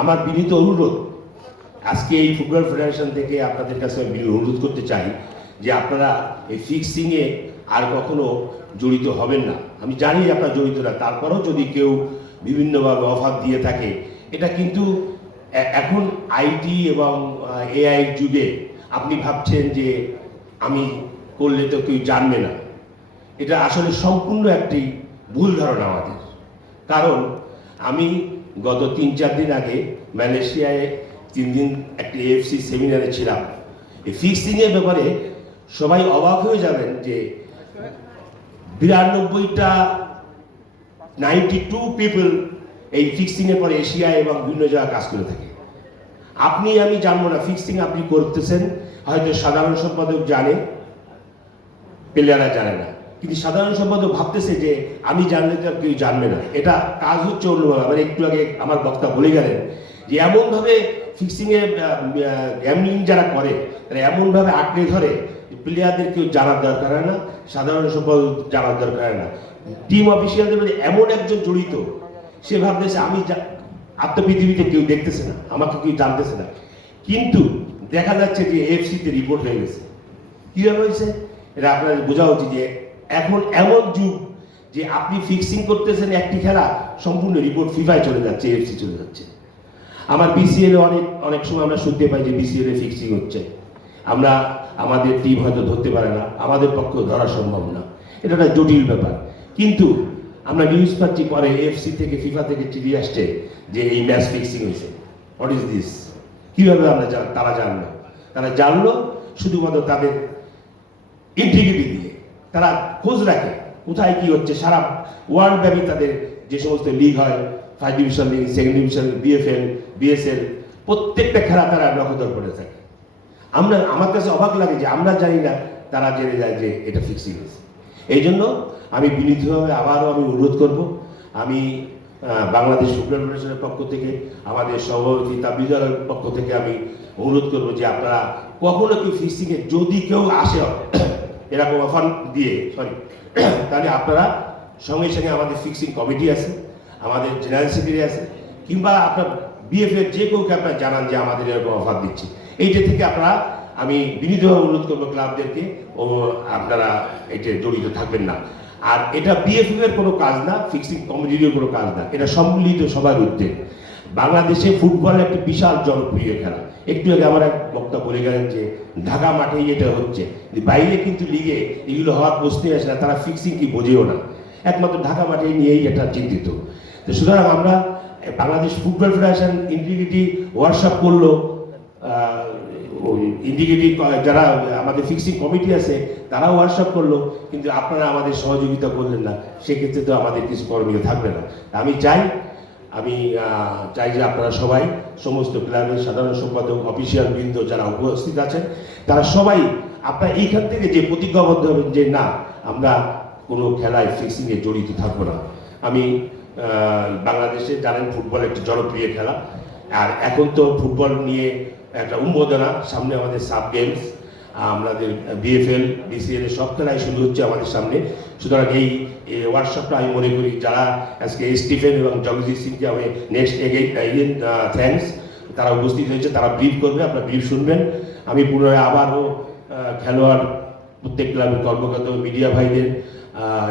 আমার বিনীত অনুরোধ, আজকে এই ফুটবল ফেডারেশন থেকে আপনাদের কাছে আমি অনুরোধ করতে চাই যে আপনারা এই ফিক্সিংয়ে আর কখনো জড়িত হবেন না। আমি জানি আপনারা জড়িত না, তারপরেও যদি কেউ বিভিন্নভাবে অফার দিয়ে থাকে, এটা কিন্তু এখন আইটি এবং এআইয়ের যুগে আপনি ভাবছেন যে আমি করলে তো কেউ জানবে না, এটা আসলে সম্পূর্ণ একটি ভুল ধারণা আমাদের। কারণ আমি গত 3-4 দিন আগে মালয়েশিয়ায় 3 দিন একটি এএফসি সেমিনারে ছিলাম। এই ফিক্সিংয়ের ব্যাপারে সবাই অবাক হয়ে যাবেন যে 92 পিপল এই ফিক্সিংয়ের পরে এশিয়ায় এবং বিভিন্ন জায়গায় কাজ করে থাকে। আপনি আমি জানবো না ফিক্সিং আপনি করতেছেন, হয়তো সাধারণ সম্পাদক জানে, প্লেয়াররা জানে না, কিন্তু সাধারণ সম্পাদক ভাবতেছে যে আমি জানলে তো কেউ জানবে না। এটা কাজ হচ্ছে অন্যভাবে। আমার একটু আগে আমার বক্তা বলে গেলেন যে এমনভাবে ফিক্সিংয়ে গ্যামলিং যারা করে তারা এমনভাবে আঁকড়ে ধরে প্লেয়ারদের কেউ জানার দরকার হয় না, সাধারণ সম্পাদক জানার দরকার হয় না। টিম অফিসিয়ালদের মধ্যে এমন একজন জড়িত, সে ভাবতেছে আমি আত্মপৃথিবীতে কেউ দেখতেছে না, আমাকে কেউ জানতেছে না, কিন্তু দেখা যাচ্ছে যে এফসিতে রিপোর্ট হয়ে গেছে। কীভাবে হয়েছে এটা আপনার বোঝা উচিত যে এখন এমন যুগ যে আপনি ফিক্সিং করতেছেন একটি খেলা, সম্পূর্ণ রিপোর্ট ফিফায় চলে যাচ্ছে, এফসি চলে যাচ্ছে। আমার বিসিএল অনেক সময় আমরা শুনতে পাই যে বিসিএল ফিক্সিং হচ্ছে, আমরা আমাদের টিম হয়তো ধরতে পারে না, আমাদের পক্ষেও ধরা সম্ভব না, এটা একটা জটিল ব্যাপার। কিন্তু আমরা নিউজ পাচ্ছি পরে এফসি থেকে ফিফা থেকে চিঠি আসছে যে এই ম্যাচ ফিক্সিং হয়েছে। What is this? কীভাবে আমরা তারা জানলো? তারা জানলো শুধুমাত্র তাদের ইন্টিগ্রিটি দিয়ে। তারা খোঁজ রাখে কোথায় কি হচ্ছে, সারা ওয়ার্ল্ড ব্যাপী তাদের যে সমস্ত লিগ হয়, 5 division league, 2nd division, BFL, BSL, প্রত্যেকটা খেলা তারা নজর করে থাকে। আমার কাছে অবাক লাগে যে আমরা জানি না, তারা জেনে যায় যে এটা ফিক্সিং হয়েছে। এই জন্য আমি বিনীতভাবে আবারও আমি অনুরোধ করব, আমি বাংলাদেশ ফুটবল ফেডারেশনের পক্ষ থেকে, আমাদের সভাপতি তাবিজুলের পক্ষ থেকে আমি অনুরোধ করব যে আপনারা কখনো কেউ ফিক্সিংয়ে যদি কেউ আসে এরকম অফার দিয়ে তাহলে আপনারা সঙ্গে সঙ্গে আমাদের ফিক্সিং কমিটি আছে, আমাদের জেনারেল সেক্রেটারি আছে, কিংবা আপনার বিএফএর যে কেউকে আপনারা জানান যে আমাদের এরকম অফার দিচ্ছি, এইটা থেকে আপনারা আমি বিনীতভাবে অনুরোধ করবো ক্লাবদেরকে ও আপনারা এটা জড়িত থাকবেন না। আর এটা বিএফএফ এর কোনো কাজ না, ফিক্সিং কমিটিরও কোনো কাজ না, এটা সম্মিলিত সবার উদ্যোগ। বাংলাদেশে ফুটবল একটি বিশাল জনপ্রিয় খেলা। একটু আগে আমার এক বক্তা বলে গেলেন যে ঢাকা মাঠেই এটা হচ্ছে, বাইরে কিন্তু লিগে এগুলো হওয়ার প্রশ্নই আসে না, তারা ফিক্সিং কি বোঝেও না, একমাত্র ঢাকা মাঠেই নিয়েই এটা চিন্তিত। তো সুতরাং আমরা Bangladesh football federation integrity workshop করলো, ইন্ডিকেটিভ যারা আমাদের ফিক্সিং কমিটি আছে তারাও ওয়ার্কশপ করলো, কিন্তু আপনারা আমাদের সহযোগিতা করলেন না, সেক্ষেত্রে তো আমাদের কিছু করণীয় থাকবে না। আমি চাই যে আপনারা সবাই, সমস্ত ক্লাবের সাধারণ সম্পাদক, অফিসিয়াল বৃন্দ যারা উপস্থিত আছেন, তারা সবাই আপনারা এইখান থেকে যে প্রতিজ্ঞাবদ্ধ হবেন যে না, আমরা কোনো খেলায় ফিক্সিংয়ে জড়িত থাকবো না। আমি বাংলাদেশে জানেন ফুটবল একটি জনপ্রিয় খেলা, আর এখন তো ফুটবল নিয়ে একটা উন্মোদনা, সামনে আমাদের সাব গেমস, আমাদের বিএফএল, বিসিএল সব খেলাই শুরু হচ্ছে আমাদের সামনে। সুতরাং এই ওয়ার্কশপটা আমি মনে করি যারা আজকে স্টিফেন এবং জগজিৎ সিংকে আমি নেক্সট এগেইন থ্যাঙ্কস, তারা উপস্থিত হয়েছে, তারা ব্রিফ করবে, আপনারা ব্রিফ শুনবেন। আমি পুনরায় আবারও খেলোয়াড়, প্রত্যেক ক্লাবের কর্মকর্তা, মিডিয়া ভাইদের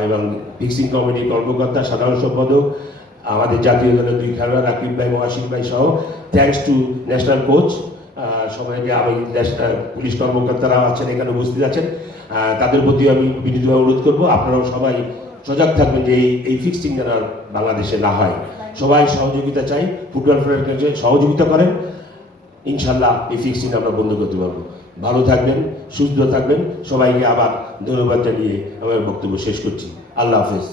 এবং ফিক্সিং কমিটির কর্মকর্তা, সাধারণ সম্পাদক, আমাদের জাতীয় দলের 2 খেলোয়াড় রাকিব ভাই এবং আশিক ভাই সহ, থ্যাঙ্কস টু ন্যাশনাল কোচ সবাইকে। আমি পুলিশ কর্মকর্তারা আছেন এখানে উপস্থিত আছেন, তাদের প্রতি আমি বিনীতভাবে অনুরোধ করবো আপনারাও সবাই সজাগ থাকবেন যে এই ফিক্সিং যেন বাংলাদেশে না হয়। সবাই সহযোগিতা চাই, ফুটবল ফেডারেশন সহযোগিতা করেন, ইনশাল্লাহ এই ফিক্সিং আমরা বন্ধ করতে পারবো। ভালো থাকবেন, সুস্থ থাকবেন, সবাইকে আবার ধন্যবাদ জানিয়ে আমার বক্তব্য শেষ করছি। আল্লাহ হাফেজ।